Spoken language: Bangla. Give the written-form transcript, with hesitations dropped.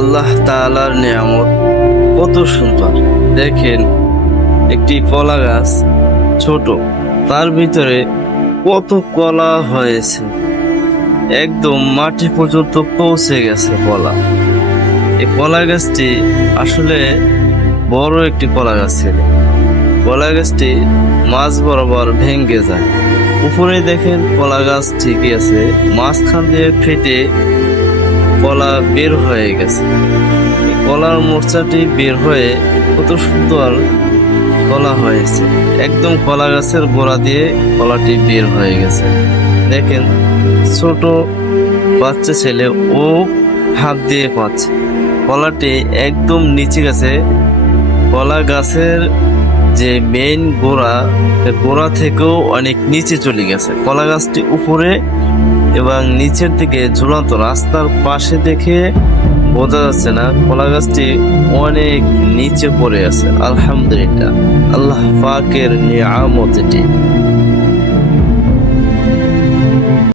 আল্লাহ তাআলার নিয়ামত কত সুন্দর। দেখেন, একটি কলা গাছ ছোট, তার ভিতরে কত কলা হয়েছে, একদম মাটি পর্যন্ত পৌঁছে গেছে কলা। এই কলা গাছটি আসলে বড় একটি কলা গাছ ছিল। কলা গাছটি মাঝ বরাবর ভেঙে যায়। উপরে দেখেন কলা গাছ ঠিকই আছে, মাঝখান দিয়ে ফেটে কলা বের হয়ে গেছে। এই কলার মোর্চাটি বের হয়ে কত সুন্দর কলা হয়েছে, একদম কলা গাছের গোড়া দিয়ে কলাটি বের হয়ে গেছে। দেখেন, ছোট বাচ্চা ছেলে ও হাত দিয়ে পাচ্ছে, কলাটি একদম নিচে গেছে। কলা গাছের যে মেইন গোড়া থেকেও অনেক নিচে চলে গেছে। কলা গাছটি উপরে এবং নিচের দিকে ঝুলন্ত, রাস্তার পাশে দেখে বোঝা যাচ্ছে না, কলা গাছটি অনেক নিচে পড়ে আছে। আলহামদুলিল্লাহ, আল্লাহ পাকের নিয়ামত এটি।